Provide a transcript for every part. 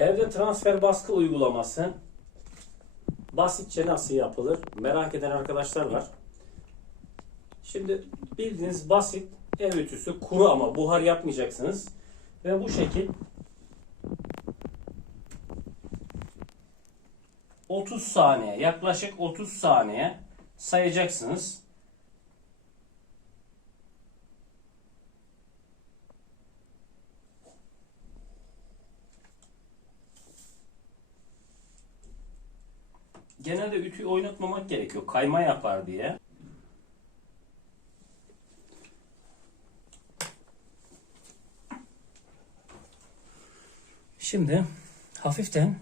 Evde transfer baskı uygulaması basitçe nasıl yapılır? Merak eden arkadaşlar var. Şimdi bildiğiniz basit ev ütüsü kuru ama buhar yapmayacaksınız. Ve bu şekil 30 saniye yaklaşık 30 saniye sayacaksınız. Genelde ütüyü oynatmamak gerekiyor. Kayma yapar diye. Şimdi hafiften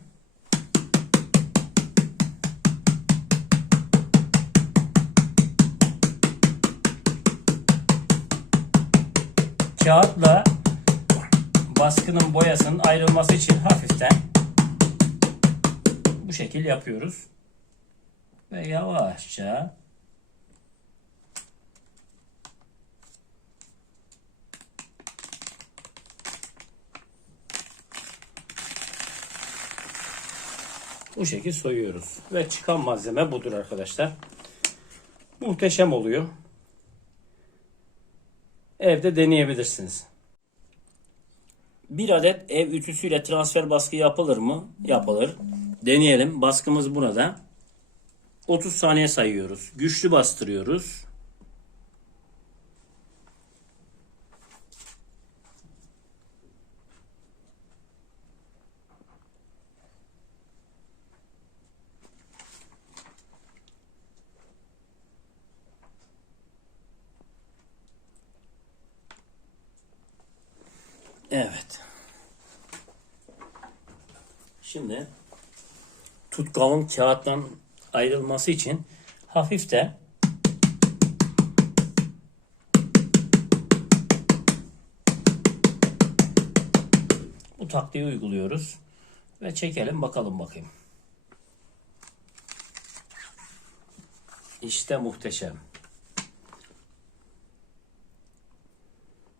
kağıtla baskının boyasının ayrılması için hafiften bu şekil yapıyoruz. Ve yavaşça bu şekil soyuyoruz. Ve çıkan malzeme budur arkadaşlar. Muhteşem oluyor. Evde deneyebilirsiniz. Bir adet ev ütüsüyle transfer baskı yapılır mı? Yapılır. Deneyelim. Baskımız burada. 30 saniye sayıyoruz. Güçlü bastırıyoruz. Evet. Şimdi tutkalın kağıttan ayrılması için hafif de bu taktiği uyguluyoruz ve çekelim bakalım bakayım. İşte muhteşem.